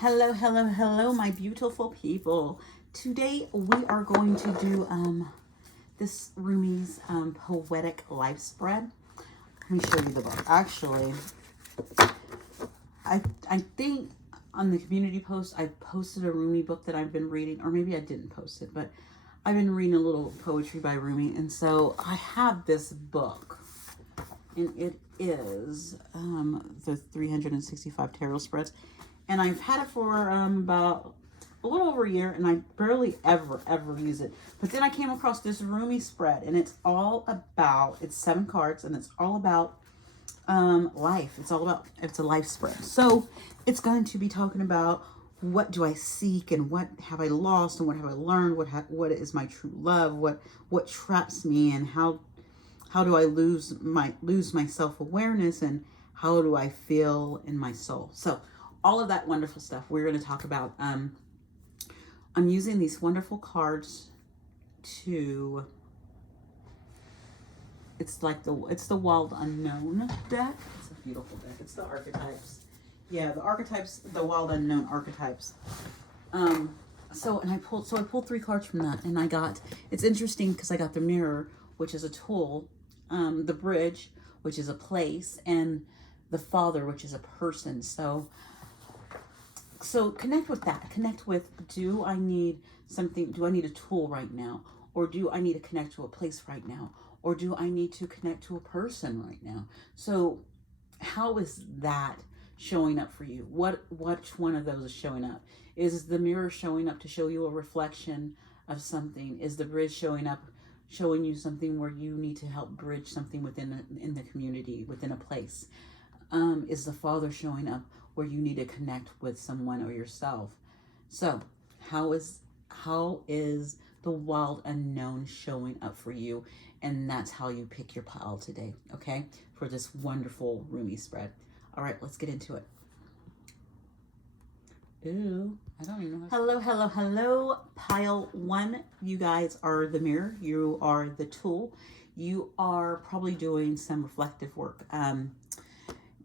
Hello, hello, hello, my beautiful people. Today we are going to do this Rumi's Poetic Life Spread. Let me show you the book. Actually, I think on the community post I posted a Rumi book that I've been reading, or maybe I didn't post it, but I've been reading a little poetry by Rumi, and so I have this book, and it is the 365 Tarot Spreads. And I've had it for about a little over a year, and I barely ever use it. But then I came across this Rumi spread, and it's it's 7 cards, and it's all about life. It's a life spread. So it's going to be talking about what do I seek, and what have I lost, and what have I learned, what is my true love, what traps me, and how do I lose my self-awareness, and how do I feel in my soul. So all of that wonderful stuff we're going to talk about. I'm using these wonderful cards to, it's the Wild Unknown deck. It's a beautiful deck. It's the archetypes. Yeah, the Wild Unknown archetypes. So I pulled 3 cards from that, and it's interesting because I got the Mirror, which is a tool, the Bridge, which is a place, and the Father, which is a person. So connect with that. Connect with, do I need a tool right now? Or do I need to connect to a place right now? Or do I need to connect to a person right now? So how is that showing up for you? Which one of those is showing up? Is the Mirror showing up to show you a reflection of something? Is the Bridge showing up, showing you something where you need to help bridge something in the community, within a place? Is the Father showing up where you need to connect with someone or yourself? So how is the Wild Unknown showing up for you? And that's how you pick your pile today, okay, for this wonderful Rumi spread. All right, let's get into it. Ooh, I don't even know. Hello, pile 1. You guys are the Mirror. You are the tool. You are probably doing some reflective work.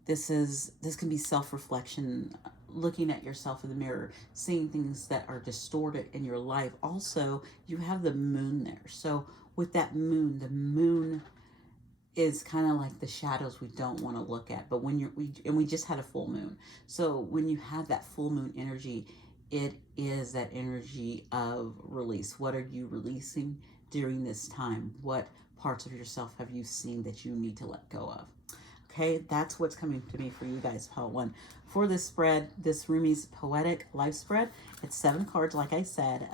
This can be self-reflection, looking at yourself in the mirror, seeing things that are distorted in your life. Also, you have the moon there. So with that moon, the moon is kind of like the shadows we don't want to look at. But when we just had a full moon. So when you have that full moon energy, it is that energy of release. What are you releasing during this time? What parts of yourself have you seen that you need to let go of? Okay, that's what's coming to me for you guys, pile 1. For this spread, this Rumi's Poetic Life Spread, it's 7 cards, like I said.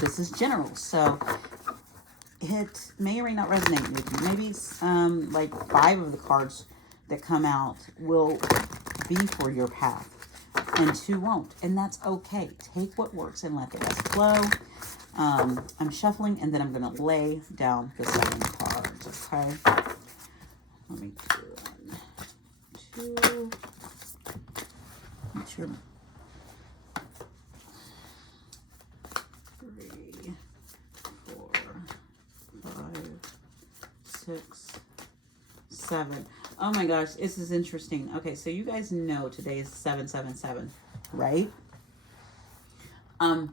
This is general, so it may or may not resonate with you. Maybe like 5 of the cards that come out will be for your path, and 2 won't, and that's okay. Take what works and let the rest flow. I'm shuffling, and then I'm going to lay down the 7 cards, okay? Let me do 1, 2, make sure, 3, 4, 5, 6, 7. Oh my gosh, this is interesting. Okay, so you guys know today is 777, right? I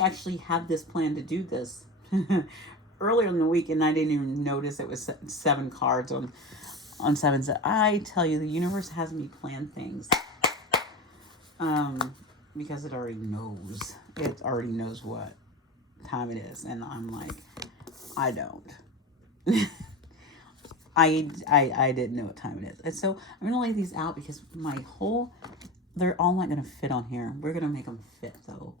actually had this plan to do this earlier in the week, and I didn't even notice it was 7 cards on 7. So I tell you, the universe has me plan things because it already knows. It already knows what time it is, and I'm like, I don't. I didn't know what time it is, and so I'm gonna lay these out because they're all not gonna fit on here. We're gonna make them fit, though.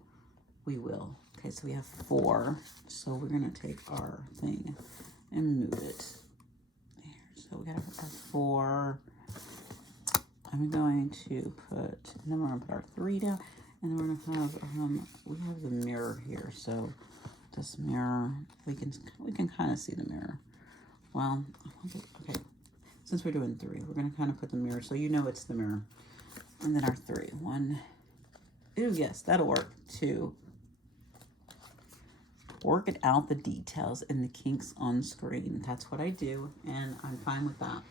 We will. Okay, so we have 4. So we're going to take our thing and move it there. So we got our 4. I'm going to put, and then we're going to put our 3 down. And then we're going to have, we have the Mirror here. So this Mirror, we can kind of see the Mirror. Well, okay, since we're doing 3, we're going to kind of put the Mirror so you know it's the Mirror. And then our 3. 1. Ooh, yes, that'll work. 2. Work it out, the details and the kinks on screen. That's what I do, and I'm fine with that.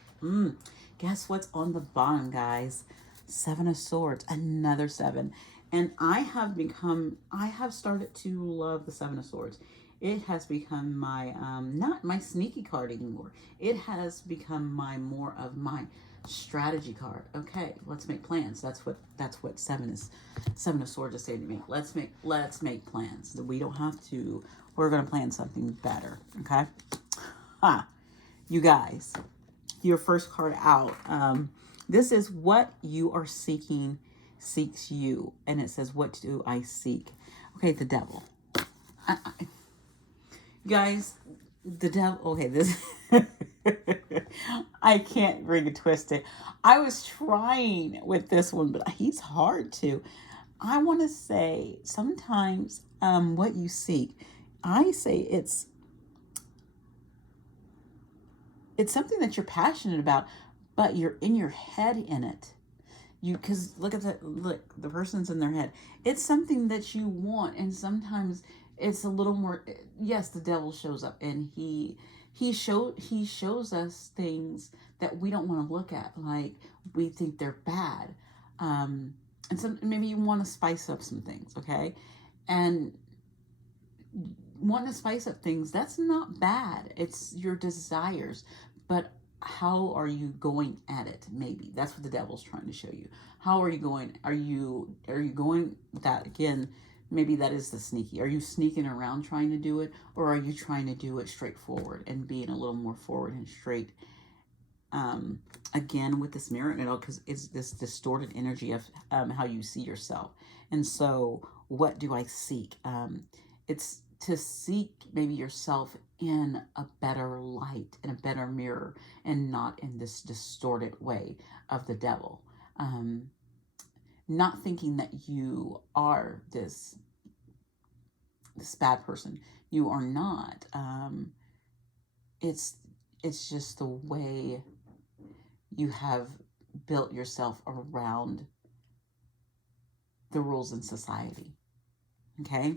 Guess what's on the bottom, guys? Seven of Swords, another seven. And I have started to love the Seven of Swords. It has become my, not my sneaky card anymore. It has become more of my strategy card. Okay, let's make plans. That's what Seven of Swords is saying to me. Let's make plans. We don't have to, we're going to plan something better. Okay. You guys, your first card out. This is what you are seeking seeks you. And it says, what do I seek? Okay, the devil. Guys, the devil. Okay, this. I can't bring it twisted. I was trying with this one, but he's hard to. I want to say sometimes what you seek, I say it's something that you're passionate about, but you're in your head in it. Because look, the person's in their head. It's something that you want, and sometimes it's a little more. Yes, the devil shows up, and he shows us things that we don't want to look at, like we think they're bad, and maybe you want to spice up some things, okay, and wanting to spice up things, that's not bad. It's your desires, but how are you going at it? Maybe that's what the devil's trying to show you. How are you going? Are you going that again? Maybe that is the sneaky. Are you sneaking around trying to do it, or are you trying to do it straightforward and being a little more forward and straight? Again, with this mirror and it all, because it's this distorted energy of how you see yourself. And so, what do I seek? It's to seek maybe yourself in a better light, in a better mirror, and not in this distorted way of the devil. Not thinking that you are this bad person. You are not. It's just the way you have built yourself around the rules in society. Okay?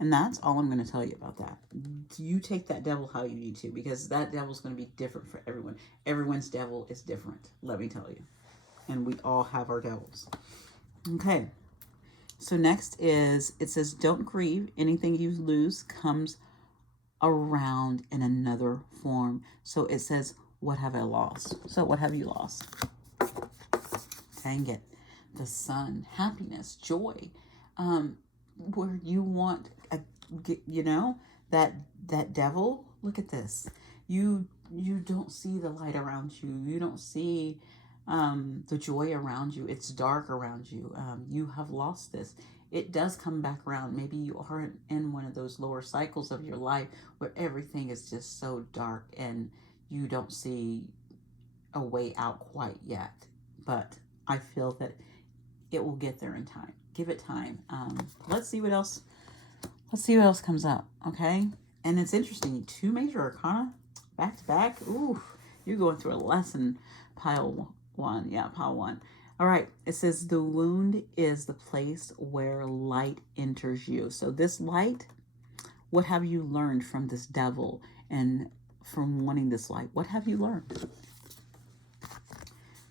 And that's all I'm going to tell you about that. You take that devil how you need to, because that devil's going to be different for everyone. Everyone's devil is different, let me tell you. And we all have our devils. Okay. So next is, it says, don't grieve. Anything you lose comes around in another form. So it says, what have I lost? So what have you lost? Dang it. The sun, happiness, joy. Where you want, that devil, look at this. You don't see the light around you. You don't see the joy around you. It's dark around you. You have lost this. It does come back around. Maybe you aren't in one of those lower cycles of your life where everything is just so dark and you don't see a way out quite yet. But I feel that it will get there in time. Give it time. Let's see what else. Let's see what else comes up. Okay. And it's interesting. 2 major arcana back to back. Ooh, you're going through a lesson. Pile 1. Yeah, pile 1. All right. It says the wound is the place where light enters you. So this light, what have you learned from this devil and from wanting this light? What have you learned?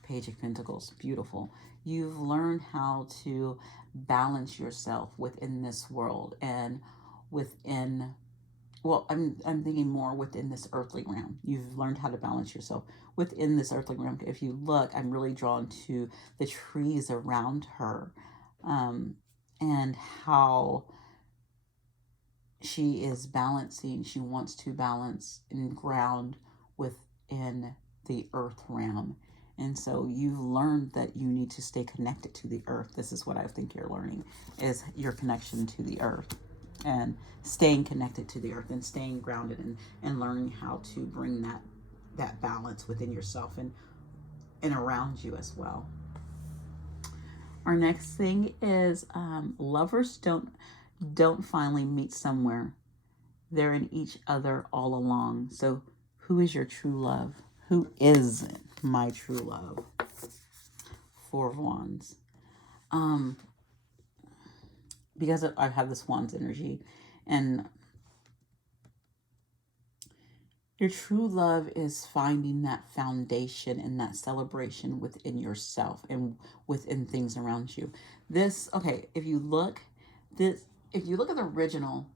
Page of Pentacles. Beautiful. You've learned how to balance yourself within this world and within, well, I'm thinking more within this earthly realm. You've learned how to balance yourself within this earthly realm. If you look, I'm really drawn to the trees around her, and how she is balancing. She wants to balance and ground within the earth realm. And so you've learned that you need to stay connected to the earth. This is what I think you're learning, is your connection to the earth and staying connected to the earth and staying grounded and learning how to bring that balance within yourself and around you as well. Our next thing is lovers don't finally meet somewhere. They're in each other all along. So who is your true love? Who is my true love? 4 of Wands. Because I have this Wands energy, and Your true love is finding that foundation and that celebration within yourself and within things around you. This, okay, this, if you look at the original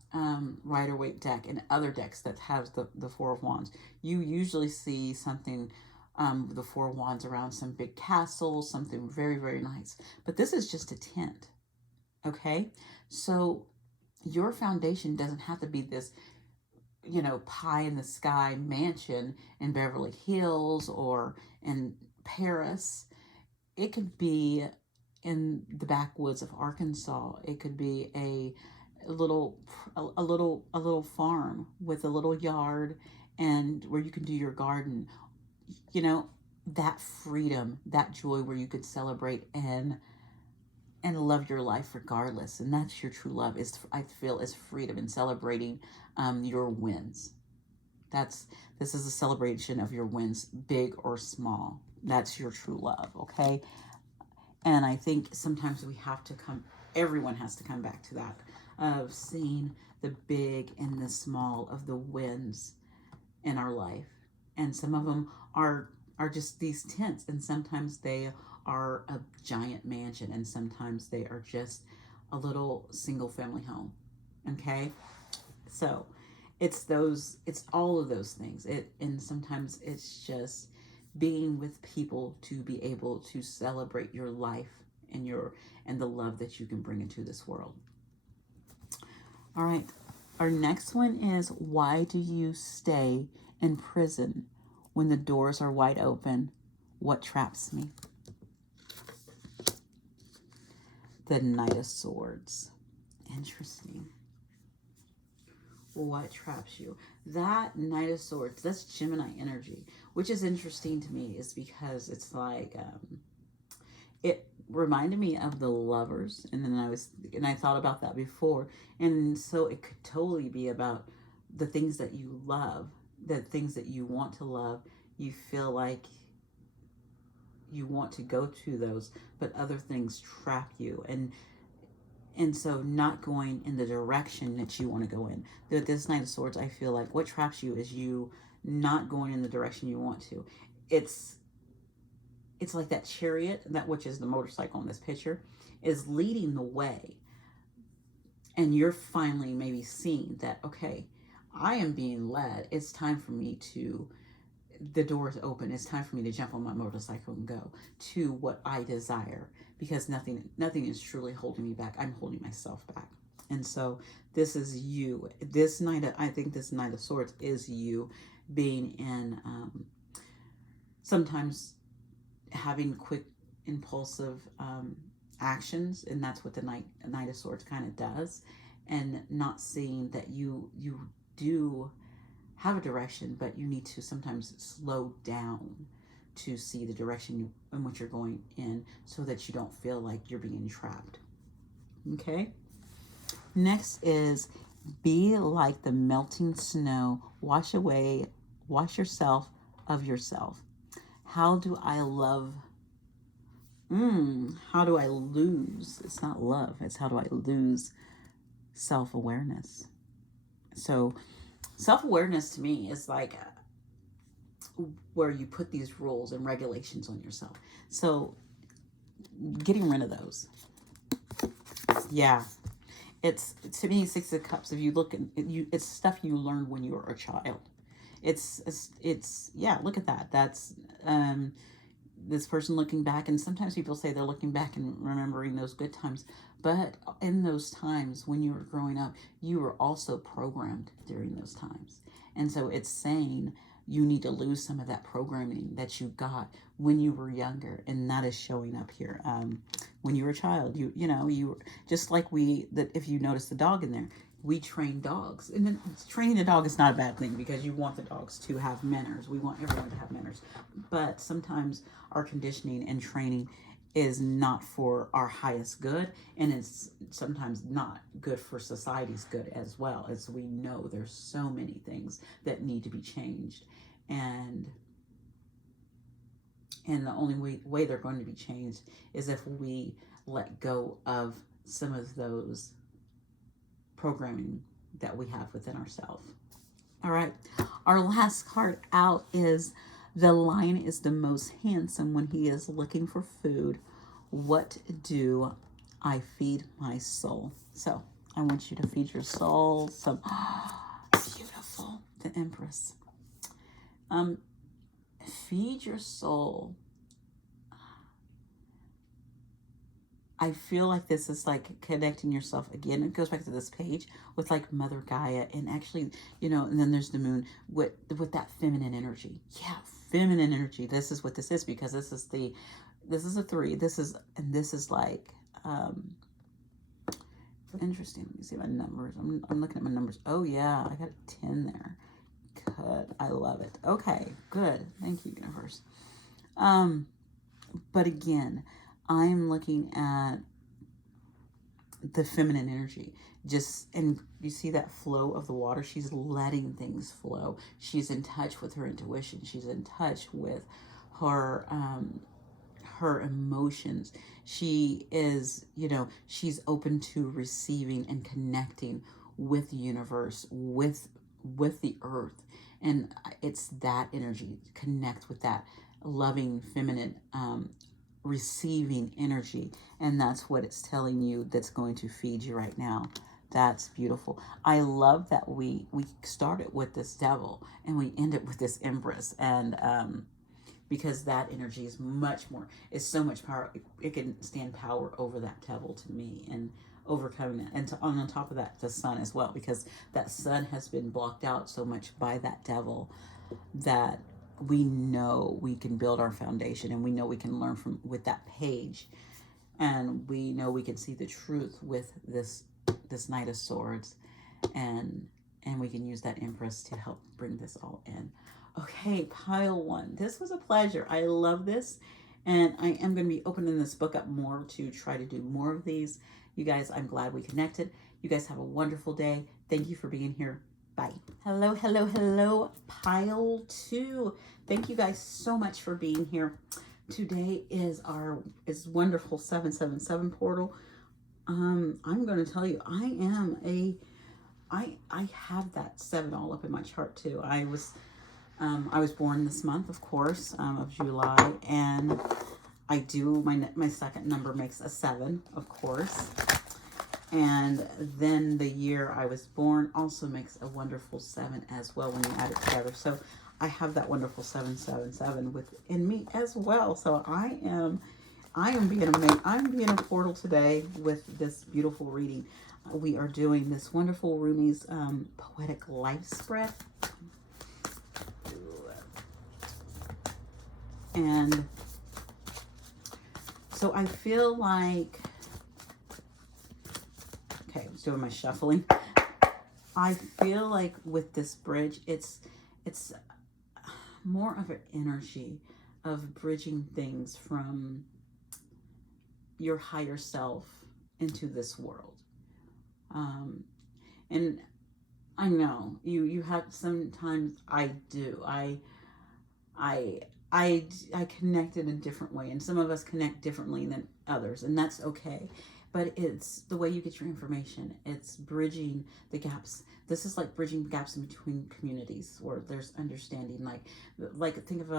Rider-Waite deck and other decks that have the Four of Wands, you usually see something, the Four of Wands around some big castle, something very, very nice. But this is just a tint, okay? So your foundation doesn't have to be this, pie in the sky mansion in Beverly Hills or in Paris. It could be in the backwoods of Arkansas. It could be a little farm with a little yard and where you can do your garden. That freedom, that joy where you could celebrate and love your life regardless. And that's your true love, is, I feel, is freedom and celebrating your wins. This is a celebration of your wins, big or small. That's your true love, okay? And I think sometimes everyone has to come back to that, of seeing the big and the small of the wins in our life. And some of them are just these tints, and sometimes they are a giant mansion, and sometimes they are just a little single family home. Okay? So it's all of those things. And sometimes it's just being with people to be able to celebrate your life and the love that you can bring into this world. All right. Our next one is, why do you stay in prison when the doors are wide open? What traps me? The Knight of Swords. Interesting. What traps you? That Knight of Swords, that's Gemini energy, which is interesting to me, is because it's like, it reminded me of the Lovers, and then I thought about that before, and so it could totally be about the things that you love, the things that you want to love. You feel like you want to go to those, but other things trap you, and so not going in the direction that you want to go in. This Knight of Swords, I feel like what traps you is you not going in the direction you want to. It's like that chariot, which is the motorcycle in this picture, is leading the way. And you're finally maybe seeing that, okay, I am being led. It's time for me the door is open. It's time for me to jump on my motorcycle and go to what I desire, because nothing is truly holding me back. I'm holding myself back. And so this is you. I think this Knight of Swords is you being in, sometimes having quick, impulsive actions, and that's what the Knight of Swords kind of does, and not seeing that you do have a direction, but you need to sometimes slow down to see the direction in which you're going in, so that you don't feel like you're being trapped. Okay? Next is, be like the melting snow. Wash yourself of yourself. How do I lose? It's not love. It's how do I lose self-awareness? So self-awareness to me is like where you put these rules and regulations on yourself. So getting rid of those. Yeah. It's, to me, Six of Cups. If you look at it's stuff you learned when you were a child. It's yeah, look at that. That's this person looking back, and sometimes people say they're looking back and remembering those good times, but in those times when you were growing up, you were also programmed during those times. And so it's saying you need to lose some of that programming that you got when you were younger, and that is showing up here. When you were a child, you were just like if you notice the dog in there, we train dogs. And then training a dog is not a bad thing, because you want the dogs to have manners. We want everyone to have manners. But sometimes our conditioning and training is not for our highest good, and it's sometimes not good for society's good as well. As we know, there's so many things that need to be changed, and the only way they're going to be changed is if we let go of some of those programming that we have within ourselves. All right. Our last card out is the lion is the most handsome when he is looking for food. What do I feed my soul? So I want you to feed your soul some beautiful, the Empress. Feed your soul. I feel like this is like connecting yourself again. It goes back to this page with like Mother Gaia, and actually, you know, and then there's the moon with that feminine energy. Yeah, feminine energy. This is what this is, because this is a 3. This is like interesting. Let me see my numbers. I'm looking at my numbers. Oh yeah, I got a 10 there. Good. I love it. Okay, good. Thank you, universe. But again, I'm looking at the feminine energy. And you see that flow of the water. She's letting things flow. She's in touch with her intuition. She's in touch with her her emotions. She is, you know, she's open to receiving and connecting with the universe, with the earth. And it's that energy. Connect with that loving feminine receiving energy, and that's what it's telling you, that's going to feed you right now. That's beautiful. I love that we started with this devil and we ended with this Empress, and because that energy is is so much power. It can stand power over that devil to me, and overcoming that. And on top of that, the sun as well, because that sun has been blocked out so much by that devil that we know we can build our foundation, and we know we can learn with that page, and we know we can see the truth with this Knight of Swords, and we can use that Empress to help bring this all in. Okay, pile 1. This was a pleasure. I love this, and I am going to be opening this book up more to try to do more of these. You guys, I'm glad we connected. You guys have a wonderful day. Thank you for being here. Bye. Hello, hello, hello, pile 2. Thank you guys so much for being here. Today is wonderful 777 portal. I'm going to tell you, I have that 7 all up in my chart too. I was born this month, of course, of July, and I do my second number makes a 7, of course. And then the year I was born also makes a wonderful 7 as well when you add it together. So I have that wonderful 777 within me as well. So I'm being a portal today with this beautiful reading. We are doing this wonderful Rumi's Poetic Life Spread. And so I feel like, okay, I was doing my shuffling. I feel like with this bridge, it's more of an energy of bridging things from your higher self into this world. And I know you have, sometimes I do. I connect in a different way, and some of us connect differently than others, and that's okay. But it's the way you get your information. It's bridging the gaps. This is like bridging gaps in between communities where there's understanding. Like think of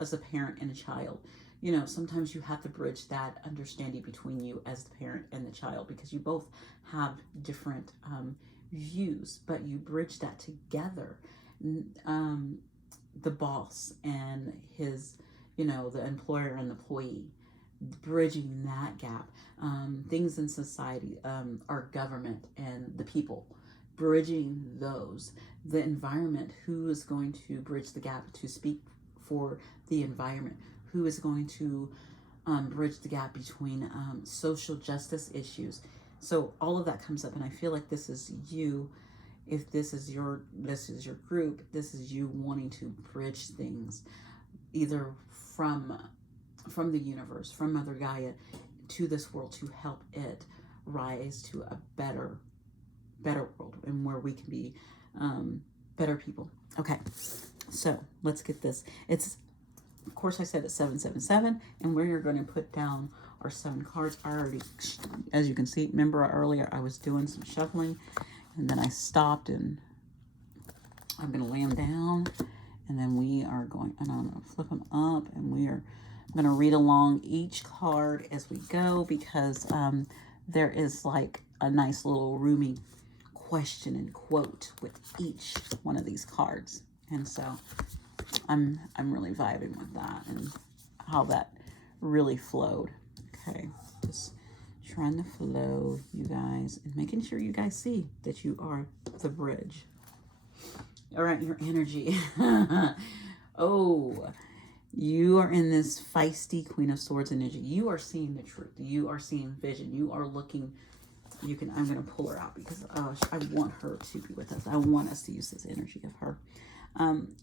as a parent and a child. You know, sometimes you have to bridge that understanding between you as the parent and the child, because you both have different views, but you bridge that together. The boss and his, you know, the employer and the employee, bridging that gap. Things in society, our government and the people, bridging those. The environment, who is going to bridge the gap to speak for the environment? Who is going to bridge the gap between social justice issues? So all of that comes up, and I feel like this is you. If this is your group, this is you wanting to bridge things, either from the universe, from Mother Gaia, to this world, to help it rise to a better world, and where we can be better people. Okay, so let's get this. It's, of course, I said it's 777, and where you're going to put down our 7 cards. I already, as you can see, remember earlier I was doing some shuffling, and then I stopped and I'm going to lay them down, and then we are going, and I'm going to flip them up, and I'm going to read along each card as we go, because there is like a nice little Rumi question and quote with each one of these cards. And so I'm really vibing with that and how that really flowed. Okay, just trying to flow, you guys, and making sure you guys see that you are the bridge. All right, your energy. Oh, you are in this feisty Queen of Swords energy. You are seeing the truth. You are seeing vision. You are looking. I'm going to pull her out because I want her to be with us. I want us to use this energy of her.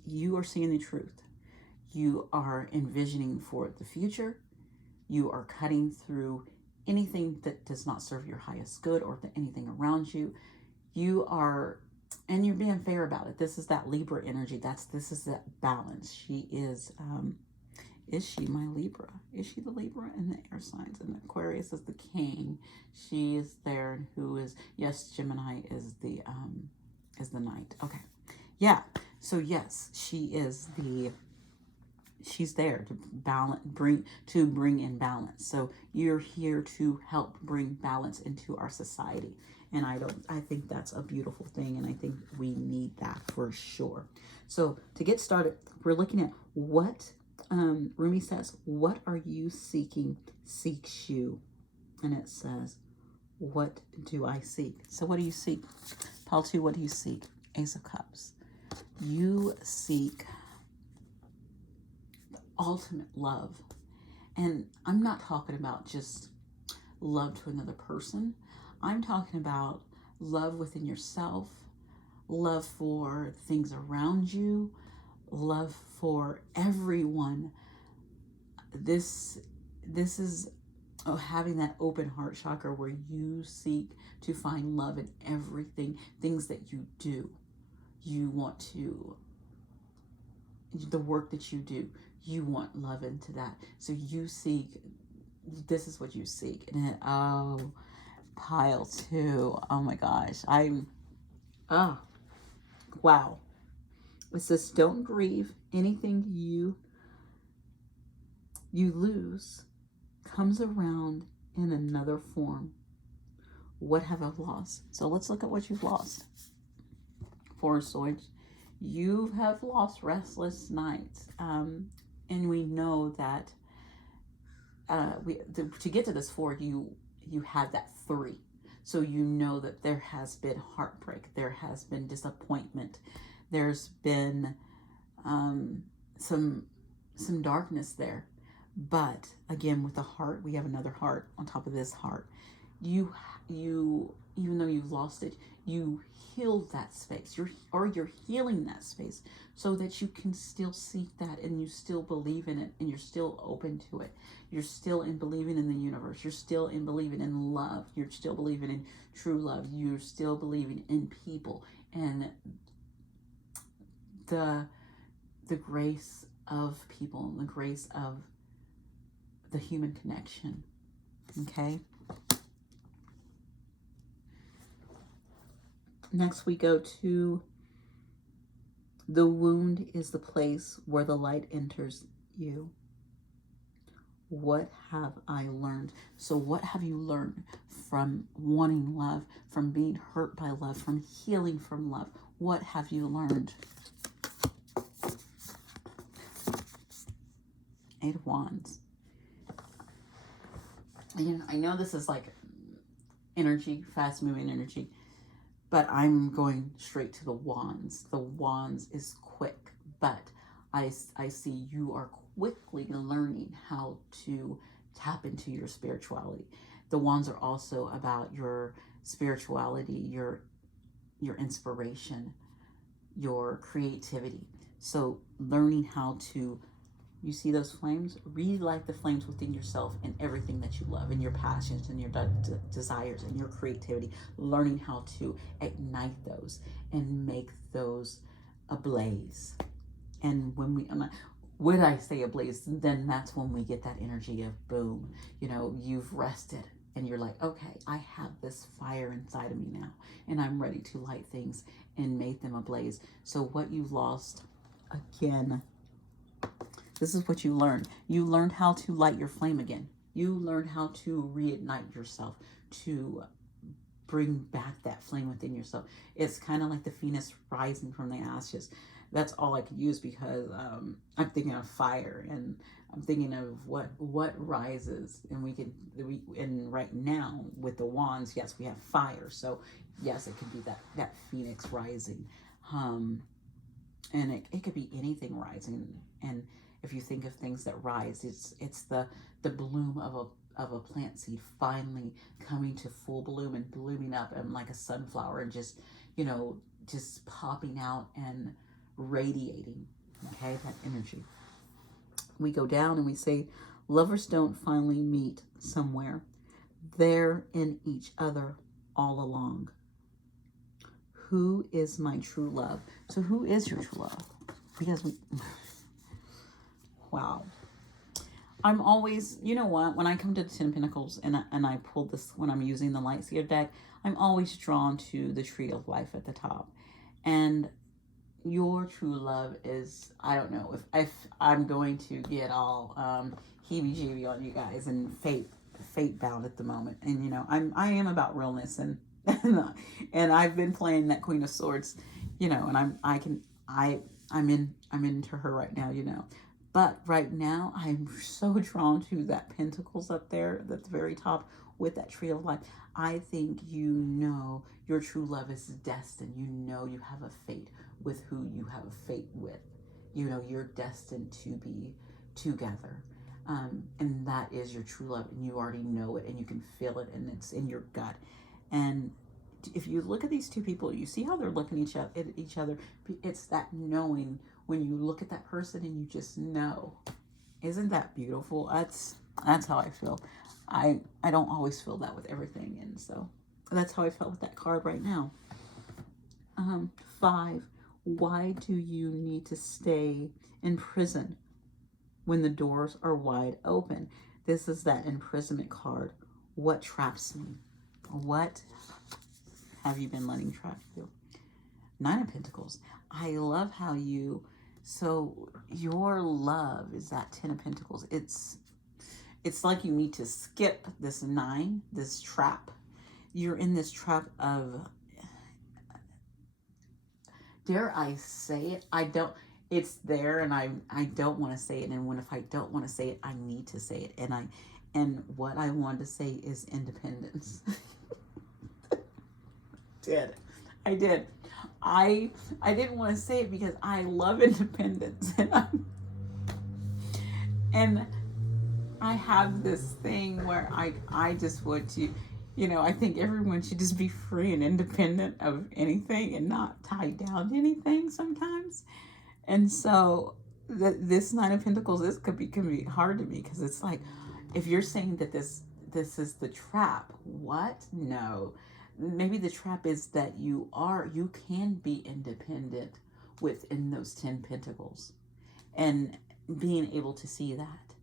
You are seeing the truth. You are envisioning for the future. You are cutting through anything that does not serve your highest good or anything around you. You are, and you're being fair about it. This is that Libra energy. This is that balance. She is she my Libra? Is she the Libra in the air signs? And Aquarius is the king. She is there. Who is, yes, Gemini is the knight. Okay. Yeah. So yes, she's there to bring in balance. So you're here to help bring balance into our society. And I think that's a beautiful thing. And I think we need that for sure. So to get started, we're looking at what Rumi says, what are you seeking seeks you. And it says, what do I seek? So what do you seek? Pile 2, what do you seek? Ace of Cups. You seek the ultimate love. And I'm not talking about just love to another person. I'm talking about love within yourself, love for things around you, love for everyone. This is having that open heart chakra where you seek to find love in everything, things that you do. You want to, the work that you do, you want love into that. So you seek, this is what you seek. And oh, pile 2. Oh my gosh. Wow. It says, don't grieve. Anything you lose comes around in another form. What have I lost? So let's look at what you've lost. 4 of Swords. You have lost restless nights. And we know that to get to this 4, you had that 3. So you know that there has been heartbreak. There has been disappointment. There's been some darkness there. But again, with the heart, we have another heart on top of this heart. You even though you've lost it, you healed that space. You're healing that space so that you can still seek that, and you still believe in it, and you're still open to it. You're still in believing in the universe. You're still in believing in love. You're still believing in true love. You're still believing in people and the grace of people and the grace of the human connection. Okay. Next we go to the wound is the place where the light enters you. What have I learned? So what have you learned from wanting love, from being hurt by love, from healing from love? What have you learned? 8 of Wands. And I know this is like energy, fast moving energy, but I'm going straight to the Wands. The Wands is quick, but I see you are quickly learning how to tap into your spirituality. The Wands are also about your spirituality, your inspiration, your creativity. So learning how to, you see those flames? Relight the flames within yourself and everything that you love, and your passions and your desires and your creativity. Learning how to ignite those and make those ablaze. And when I say ablaze, then that's when we get that energy of boom. You know, you've rested and you're like, okay, I have this fire inside of me now, and I'm ready to light things and make them ablaze. So what you lost, again, this is what you learned. You learned how to light your flame again. You learned how to reignite yourself, to bring back that flame within yourself. It's kind of like the phoenix rising from the ashes. That's all I could use, because I'm thinking of fire, and I'm thinking of what rises, and and right now with the wands, yes, we have fire. So yes, it could be that phoenix rising, and it could be anything rising. And if you think of things that rise, it's the bloom of a plant seed finally coming to full bloom and blooming up, and like a sunflower, and just, just popping out and radiating. Okay, that energy. We go down and we say, lovers don't finally meet somewhere. They're in each other all along. Who is my true love? So who is your true love? Because wow. I'm always, you know what, when I come to the Ten of Pentacles and I pull this, when I'm using the Light Seer deck, I'm always drawn to the Tree of Life at the top. And your true love is, I don't know if I'm going to get all heebie-jeebie on you guys and fate bound at the moment. And I am about realness, and and I've been playing that Queen of Swords, and I'm into her right now, But right now, I'm so drawn to that Pentacles up there at the very top with that Tree of Life. I think your true love is destined. You have a fate with who you have a fate with. You're destined to be together. And that is your true love. And you already know it, and you can feel it, and it's in your gut. And if you look at these two people, you see how they're looking at each other. It's that knowing. When you look at that person and you just know. Isn't that beautiful? That's how I feel. I don't always feel that with everything, and so that's how I felt with that card right now. 5. Why do you need to stay in prison when the doors are wide open? This is that imprisonment card. What traps me? What have you been letting trap you? 9 of Pentacles. I love how so your love is that 10 of Pentacles. It's like you need to skip this 9, this trap. You're in this trap of, dare I say it? It's there, and I don't want to say it. And if I don't want to say it, I need to say it. And what I want to say is independence. I did. I didn't want to say it because I love independence, and I have this thing where I just want to, I think everyone should just be free and independent of anything and not tied down to anything sometimes. And so this 9 of Pentacles, this can be hard to me, because it's like, if you're saying that this is the trap, what? No. Maybe the trap is that you can be independent within those 10 Pentacles, and being able to see that.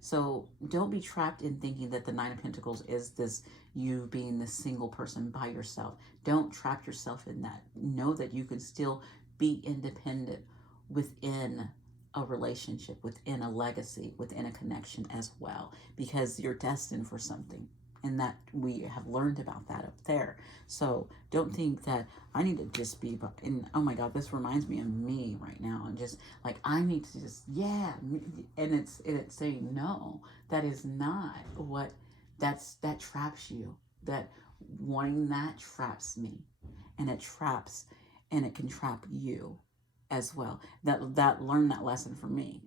So don't be trapped in thinking that the 9 of Pentacles is this, you being the single person by yourself. Don't trap yourself in that. Know that you can still be independent within a relationship, within a legacy, within a connection as well, because you're destined for something. And that we have learned about that up there. So don't think that I need to just be, and oh my God, this reminds me of me right now. And just like, I need to just, yeah. And it's saying, no, that is not what, that traps you. That wanting that traps me, and it can trap you as well. That learned that lesson from me.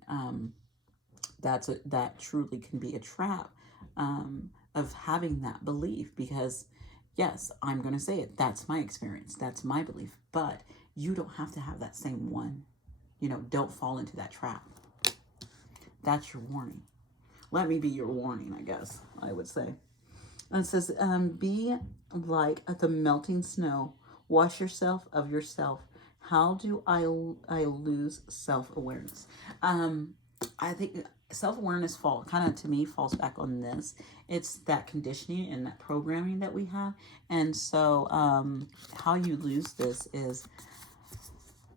That truly can be a trap. Of having that belief, because yes, I'm going to say it, that's my experience, that's my belief, but you don't have to have that same one. Don't fall into that trap. That's your warning. Let me be your warning, I guess I would say. And it says, be like the melting snow, wash yourself of yourself. How do I lose self-awareness? I think self-awareness kind of to me falls back on this. It's that conditioning and that programming that we have. And so how you lose this is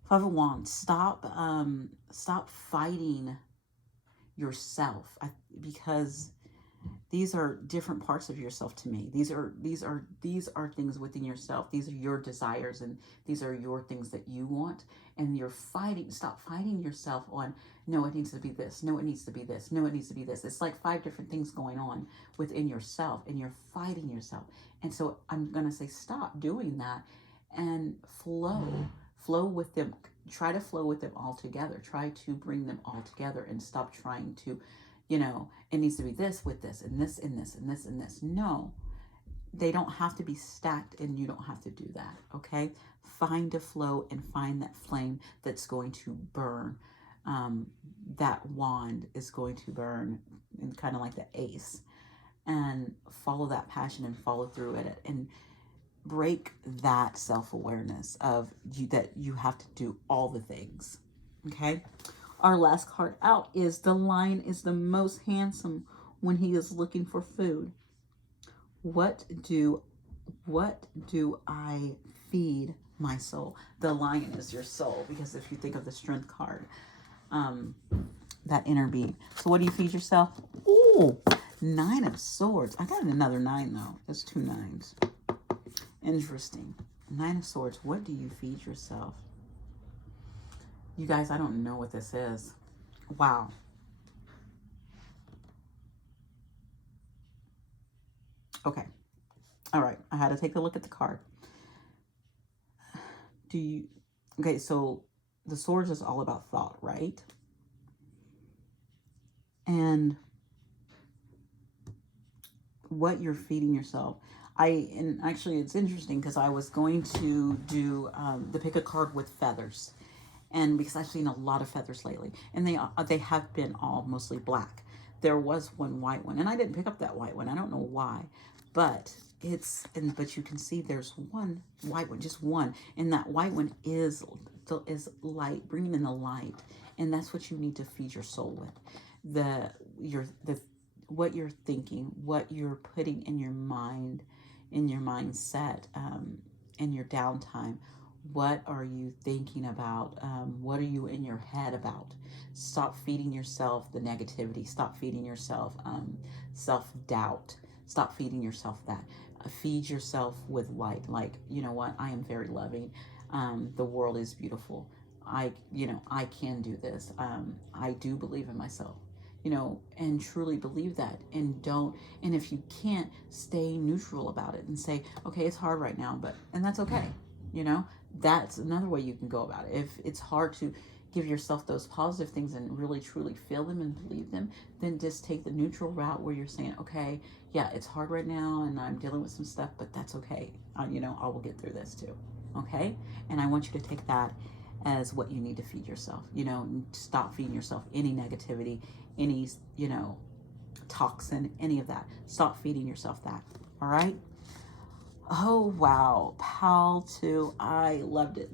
Five of Wands. Stop fighting yourself, because these are different parts of yourself to me. These are things within yourself. These are your desires, and these are your things that you want. And you're fighting. Stop fighting yourself on, no, it needs to be this. No, it needs to be this. No, it needs to be this. It's like 5 different things going on within yourself, and you're fighting yourself. And so I'm going to say, stop doing that and flow with them. Try to flow with them all together. Try to bring them all together and stop trying to, it needs to be this with this and this and this and this and this. No, they don't have to be stacked, and you don't have to do that. Okay. Find a flow and find that flame that's going to burn. That wand is going to burn, and kind of like the ace, and follow that passion and follow through it, and break that self-awareness of you, that you have to do all the things. Okay. Our last card out is the lion is the most handsome when he is looking for food. What do I feed my soul? The lion is your soul, because if you think of the strength card, that inner being. So what do you feed yourself? Ooh, 9 of Swords. I got another 9 though. That's 2 9s. Interesting. 9 of Swords. What do you feed yourself? You guys, I don't know what this is. Wow. Okay. All right. I had to take a look at the card. Okay, so the Swords is all about thought, right? And what you're feeding yourself. And actually it's interesting, because I was going to do the pick a card with feathers, and because I've seen a lot of feathers lately, and they have been all mostly black. There was one white one, and I didn't pick up that white one. I don't know why, but but you can see there's one white one, just one, and that white one is light, bringing in the light, and that's what you need to feed your soul with. What you're thinking, what you're putting in your mind, in your mindset, in your downtime. What are you thinking about? What are you in your head about? Stop feeding yourself the negativity. Stop feeding yourself self-doubt. Stop feeding yourself that. Feed yourself with light. Like, you know what? I am very loving. The world is beautiful. I can do this. I do believe in myself. And truly believe that, and if you can't, stay neutral about it and say, okay, it's hard right now, and that's okay. That's another way you can go about it. If it's hard to give yourself those positive things and really truly feel them and believe them, then just take the neutral route where you're saying, okay, yeah, it's hard right now and I'm dealing with some stuff, but that's okay. I will get through this too. Okay. And I want you to take that as what you need to feed yourself. Stop feeding yourself any negativity, any, toxin, any of that. Stop feeding yourself that. All right. Oh, wow. Pal 2. I loved it.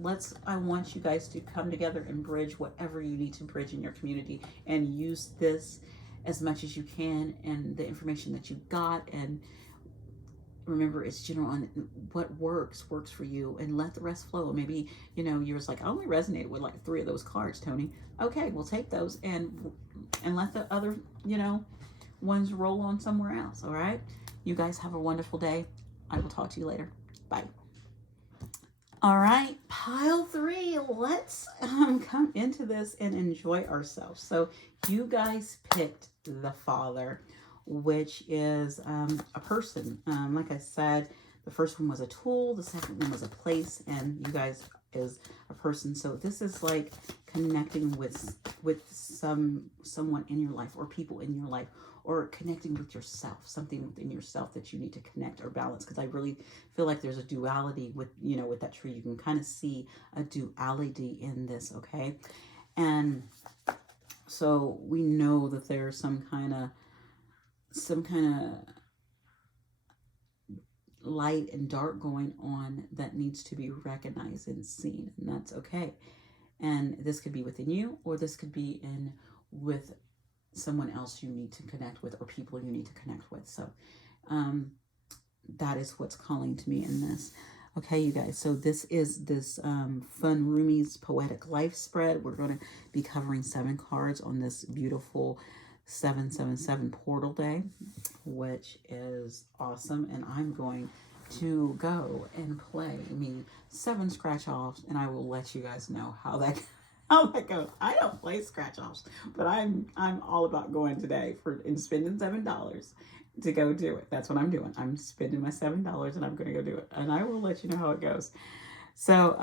I want you guys to come together and bridge whatever you need to bridge in your community, and use this as much as you can, and the information that you got. And remember, it's general, and what works for you, and let the rest flow. Maybe, you're just like, I only resonated with like 3 of those cards, Tony. Okay, we'll take those and let the other, ones roll on somewhere else. All right. You guys have a wonderful day. I will talk to you later. Bye. All right, pile 3. Let's come into this and enjoy ourselves. So you guys picked the Father, which is a person. Like I said, the first one was a tool, the second one was a place, and you guys is a person. So this is like connecting with someone in your life, or people in your life, or connecting with yourself, something within yourself that you need to connect or balance. Because I really feel like there's a duality with that tree. You can kind of see a duality in this. Okay. And so we know that there's some kind of light and dark going on that needs to be recognized and seen, and that's okay. And this could be within you, or this could be with someone else you need to connect with, or people you need to connect with. So that is what's calling to me in this. Okay, you guys, so this is this fun Rumi's Poetic Life spread. We're going to be covering 7 cards on this beautiful 777 portal day, which is awesome. And I'm going to go and play me 7 scratch offs, and I will let you guys know how that goes. I don't play scratch offs, but I'm all about going today and spending $7 to go do it. That's what I'm doing. I'm spending my $7 and I'm going to go do it, and I will let you know how it goes. So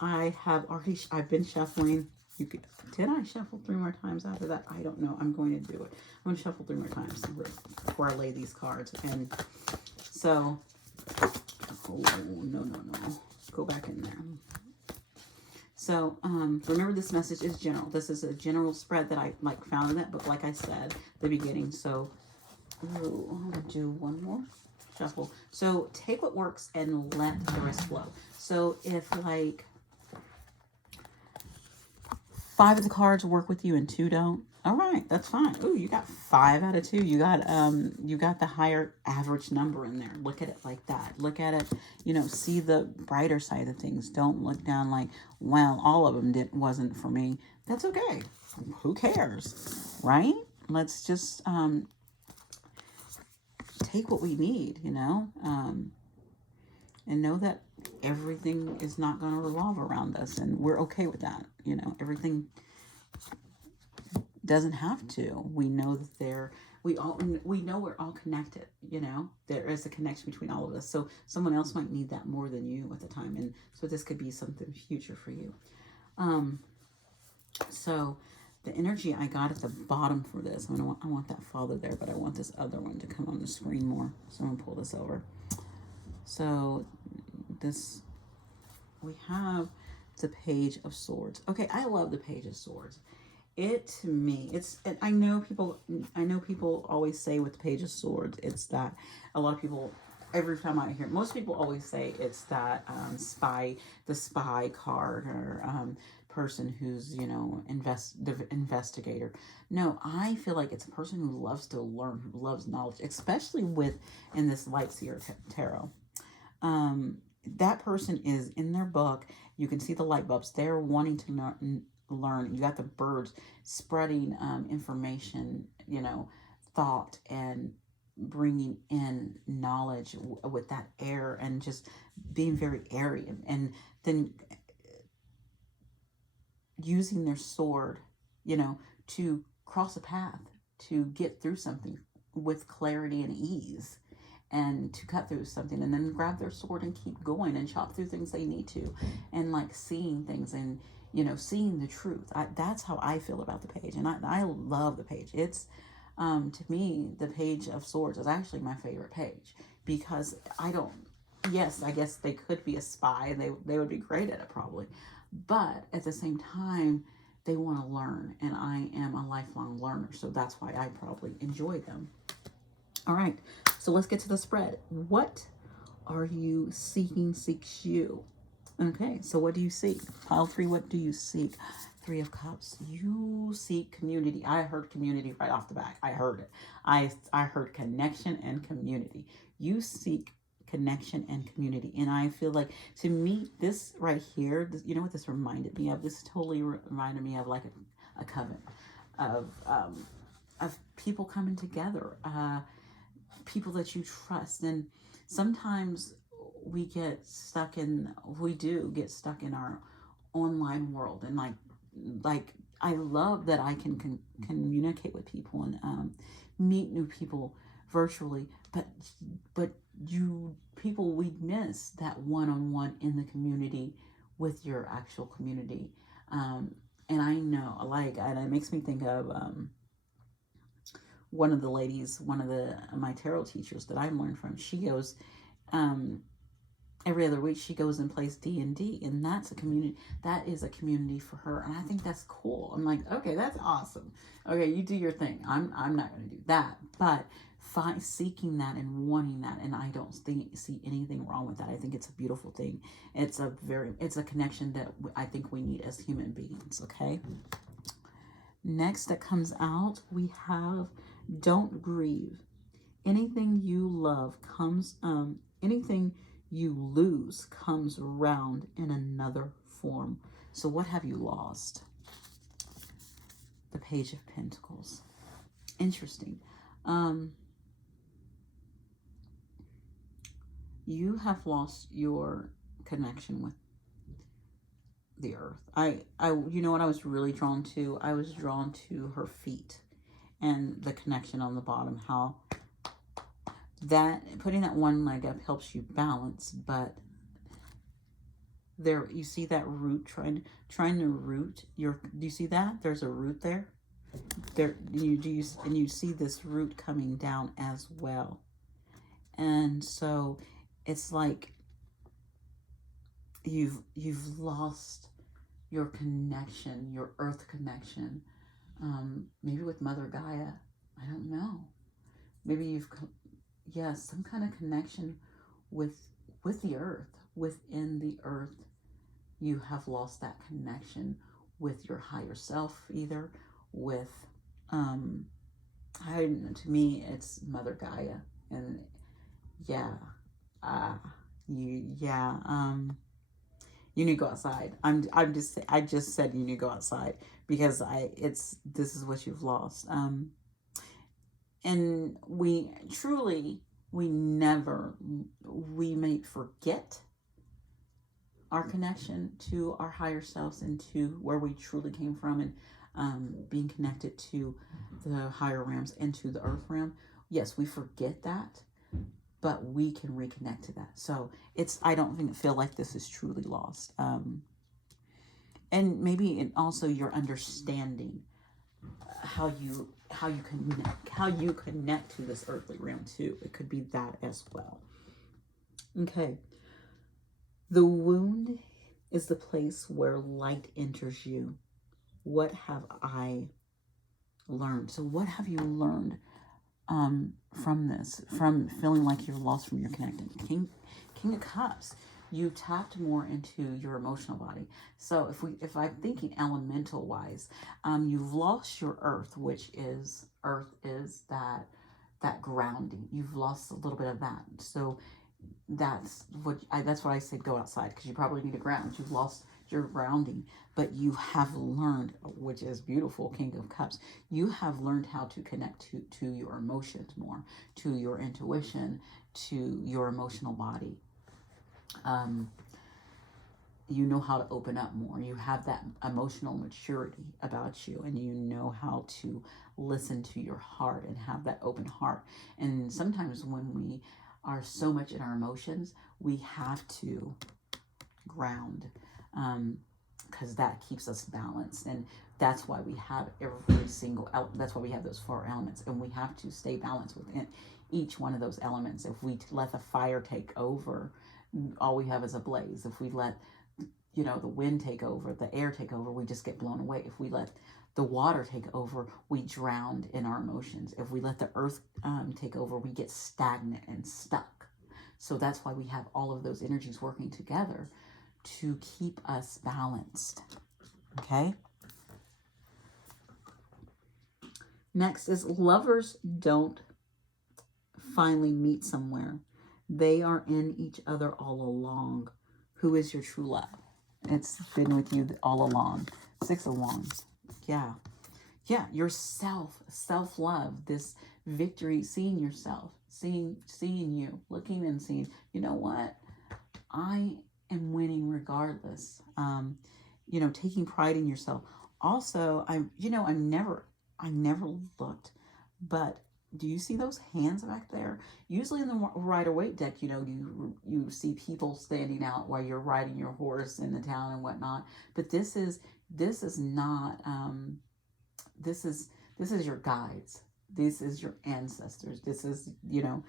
I've been shuffling. Did I shuffle 3 more times after that? I don't know. I'm going to do it. I'm going to shuffle 3 more times before I lay these cards. And so, oh, no. Go back in there. So remember, this message is general. This is a general spread that I found in that book, like I said at the beginning. So I'm going to do one more shuffle. So take what works and let the rest flow. So if 5 of the cards work with you and 2 don't, all right, that's fine. Ooh, you got 5 out of 2. You got the higher average number in there. Look at it like that. Look at it, see the brighter side of things. Don't look down like, well, all of them wasn't for me. That's okay. Who cares, right? Let's just take what we need, and know that everything is not going to revolve around us, and we're okay with that. Everything doesn't have to. We know that we know we're all connected. There is a connection between all of us. So someone else might need that more than you at the time, and so this could be something future for you. So the energy I got at the bottom for this, I want that father there, but I want this other one to come on the screen more. So I'm gonna pull this over. So we have the Page of Swords. Okay, I love the Page of Swords. To me, I know people always say with the Page of Swords, it's that a lot of people, every time I hear, most people always say it's that the spy card, or person who's, the investigator. No, I feel like it's a person who loves to learn, who loves knowledge, especially in this Light Seer Tarot. That person is in their book. You can see the light bulbs. They're wanting to learn. You got the birds spreading information, thought, and bringing in knowledge with that air, and just being very airy, and then using their sword, to cross a path, to get through something with clarity and ease, and to cut through something, and then grab their sword and keep going and chop through things they need to, and seeing things, and seeing the truth. That's how I feel about the page, and I love the page. It's to me, the Page of Swords is actually my favorite page, because yes, I guess they could be a spy, and they would be great at it probably, but at the same time, they want to learn, and I am a lifelong learner, so that's why I probably enjoy them. All right, so let's get to the spread. What are you seeking seeks you? Okay, so what do you seek? Pile 3, what do you seek? 3 of Cups. You seek community. I heard community right off the bat. I heard it. I heard connection and community. You seek connection and community. And I feel like, to me, this right here, you know what this reminded me of? This totally reminded me of like a coven of people coming together, people that you trust. And sometimes we do get stuck in our online world, and like I love that I can communicate with people and meet new people virtually, but we miss that one-on-one in the community with your actual community. And I know, and it makes me think of one of my tarot teachers that I learned from. She goes, every other week she goes and plays D&D, and that's a community. That is a community for her, and I think that's cool. I'm like, okay, that's awesome. Okay, you do your thing. I'm not going to do that, but seeking that and wanting that, and I don't see anything wrong with that. I think it's a beautiful thing. It's a connection that I think we need as human beings. Okay. Next that comes out, we have don't grieve. Anything you love comes, anything you lose comes around in another form. So what have you lost? The Page of Pentacles. Interesting. You have lost your connection with the earth. You know what I was really drawn to? I was drawn to her feet and the connection on the bottom. How that putting that one leg up helps you balance, but there you see that root trying to root your. Do you see that? There's a root there. There you see this root coming down as well, and so it's like you've lost your connection, your earth connection, maybe with Mother Gaia. I don't know. Maybe you've, yes, some kind of connection with the earth. Within the earth, you have lost that connection with your higher self, either with, to me, it's Mother Gaia, and yeah, you need to go outside. I just said you need to go outside because this is what you've lost. And we may forget our connection to our higher selves and to where we truly came from, and being connected to the higher realms and to the earth realm. Yes, we forget that, but we can reconnect to that. So I don't feel like this is truly lost. And maybe also your understanding how you connect to this earthly realm too. It could be that as well. Okay. The wound is the place where light enters you. What have I learned? So what have you learned from this, from feeling like you're lost from your connection? King of Cups, you tapped more into your emotional body. So if I'm thinking elemental wise, you've lost your earth, which is that grounding. You've lost a little bit of that. So that's what I said, go outside, because you probably need a ground. You've lost your grounding, but you have learned, which is beautiful, King of Cups, you have learned how to connect to your emotions more, to your intuition, to your emotional body. You know how to open up more. You have that emotional maturity about you, and you know how to listen to your heart and have that open heart. And sometimes when we are so much in our emotions, we have to ground, because that keeps us balanced. And that's why we have that's why we have those 4 elements, and we have to stay balanced within each one of those elements. If we let the fire take over, all we have is a blaze. If we let the wind take over, the air take over, we just get blown away. If we let the water take over, we drown in our emotions. If we let the earth take over, we get stagnant and stuck. So that's why we have all of those energies working together to keep us balanced. Okay? Next is lovers don't finally meet somewhere. They are in each other all along. Who is your true love? It's been with you all along. 6 of Wands. Yeah. Your self-love, this victory, seeing yourself, seeing you, looking and seeing, you know what? I am winning regardless. Taking pride in yourself. Also, I never looked, but do you see those hands back there? Usually in the Rider-Waite deck, you see people standing out while you're riding your horse in the town and whatnot. But this is not. This is your guides. This is your ancestors. This is your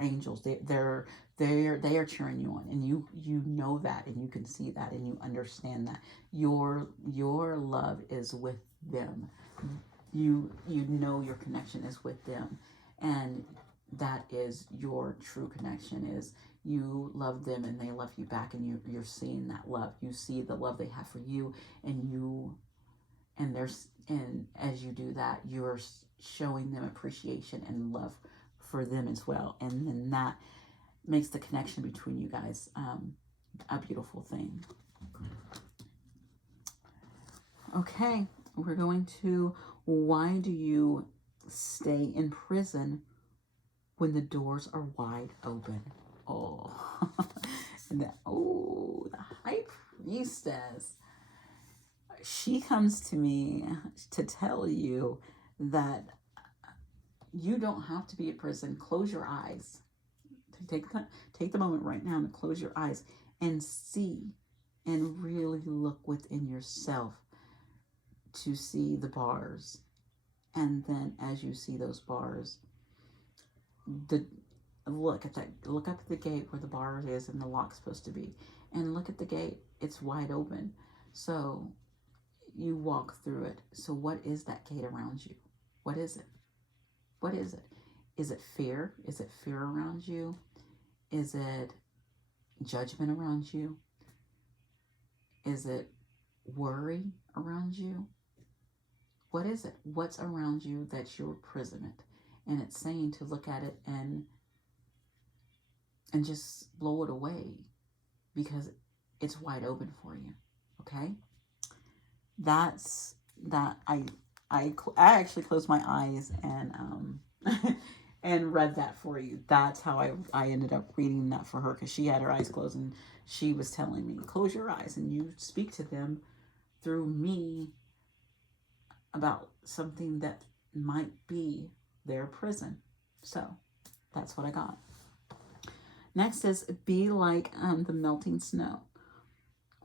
angels. They are cheering you on, and you know that, and you can see that, and you understand that your love is with them. You know your connection is with them, and that is your true connection. Is you love them and they love you back, and you're seeing that love. You see the love they have for you, and and as you do that, you're showing them appreciation and love for them as well. And then that makes the connection between you guys a beautiful thing. Okay, we're going to, why do you stay in prison when the doors are wide open? Oh, the high priestess. She comes to me to tell you that you don't have to be in prison. Close your eyes. Take the moment right now to close your eyes and see and really look within yourself to see the bars. And then as you see those bars, look up at the gate where the bar is and the lock's supposed to be. And look at the gate. It's wide open. So you walk through it. So what is that gate around you? What is it? What is it? Is it fear? Is it fear around you? Is it judgment around you? Is it worry around you? What is it? What's around you that's your imprisonment? And it's saying to look at it and just blow it away because it's wide open for you. Okay? That's that. I actually closed my eyes and and read that for you. That's how I ended up reading that for her, because she had her eyes closed and she was telling me, close your eyes and you speak to them through me about something that might be their prison. So that's what I got. Next is, be like the melting snow.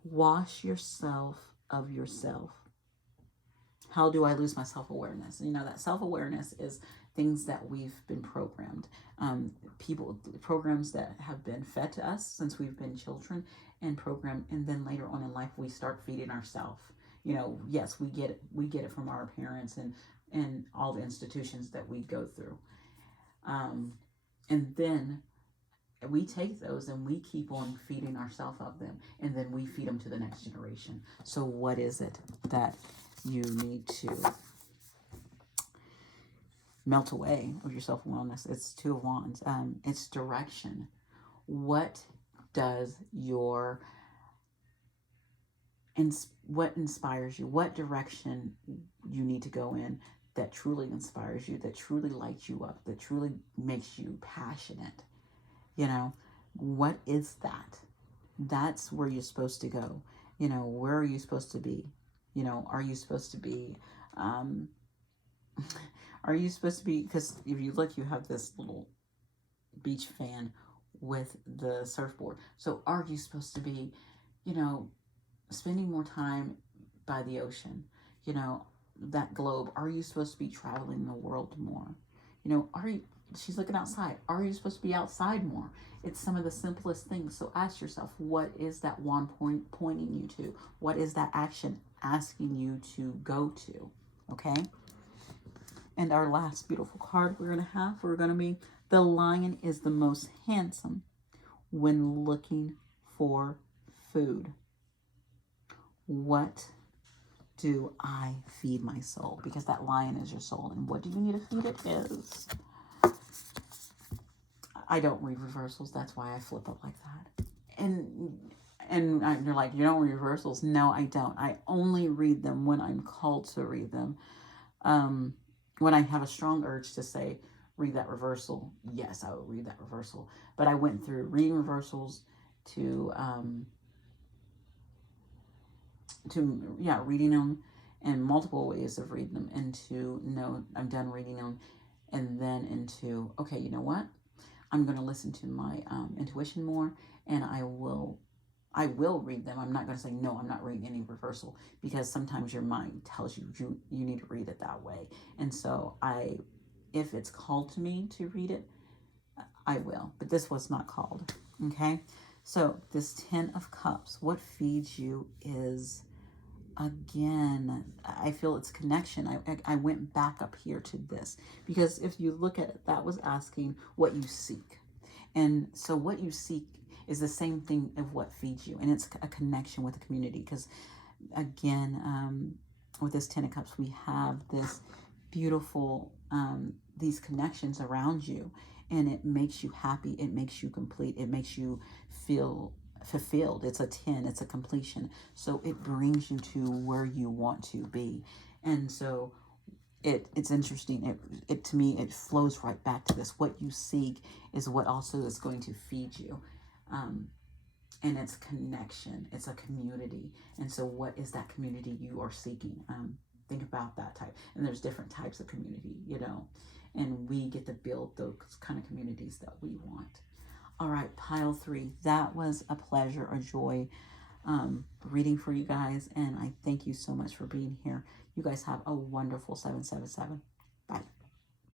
Wash yourself of yourself. How do I lose my self-awareness? You know, that self-awareness is things that we've been programmed. Programs that have been fed to us since we've been children and programmed. And then later on in life, we start feeding ourselves. You know, yes, we get it from our parents and all the institutions that we go through. And then we take those and we keep on feeding ourselves of them, and then we feed them to the next generation. So what is it that you need to melt away of your self-awareness? It's Two of Wands. It's direction. What does what inspires you? What direction you need to go in that truly inspires you, that truly lights you up, that truly makes you passionate? You know, what is that? That's where you're supposed to go. You know, where are you supposed to be? You know, are you supposed to be, because if you look, you have this little beach fan with the surfboard. So are you supposed to be, you know, spending more time by the ocean? You know, that globe. Are you supposed to be traveling the world more? You know, she's looking outside. Are you supposed to be outside more? It's some of the simplest things. So ask yourself, what is that wand pointing you to? What is that action asking you to go to? Okay? And our last beautiful card we're going to be, the lion is the most handsome when looking for food. What do I feed my soul? Because that lion is your soul. And what do you need to feed it is... I don't read reversals. That's why I flip up like that. And you're like, you don't read reversals? No, I don't. I only read them when I'm called to read them. When I have a strong urge to say, read that reversal, yes, I will read that reversal. But I went through reading reversals to reading them, and multiple ways of reading them, into, no, I'm done reading them, and then into, okay, you know what? I'm going to listen to my intuition more, and I will read them. I'm not going to say, no, I'm not reading any reversal, because sometimes your mind tells you you need to read it that way. And so if it's called to me to read it, I will. But this was not called. Okay? So this 10 of Cups, what feeds you is, again, I feel it's connection. I went back up here to this, because if you look at it, that was asking what you seek. And so what you seek is the same thing of what feeds you. And it's a connection with the community. Because again, with this 10 of Cups, we have this beautiful, these connections around you, and it makes you happy. It makes you complete. It makes you feel fulfilled. It's a 10, it's a completion. So it brings you to where you want to be. And so it's interesting. It to me, it flows right back to this. What you seek is what also is going to feed you. And it's connection. It's a community. And so what is that community you are seeking? Think about that type. And there's different types of community, you know, and we get to build those kind of communities that we want. All right, pile 3. That was a pleasure, a joy reading for you guys. And I thank you so much for being here. You guys have a wonderful 777.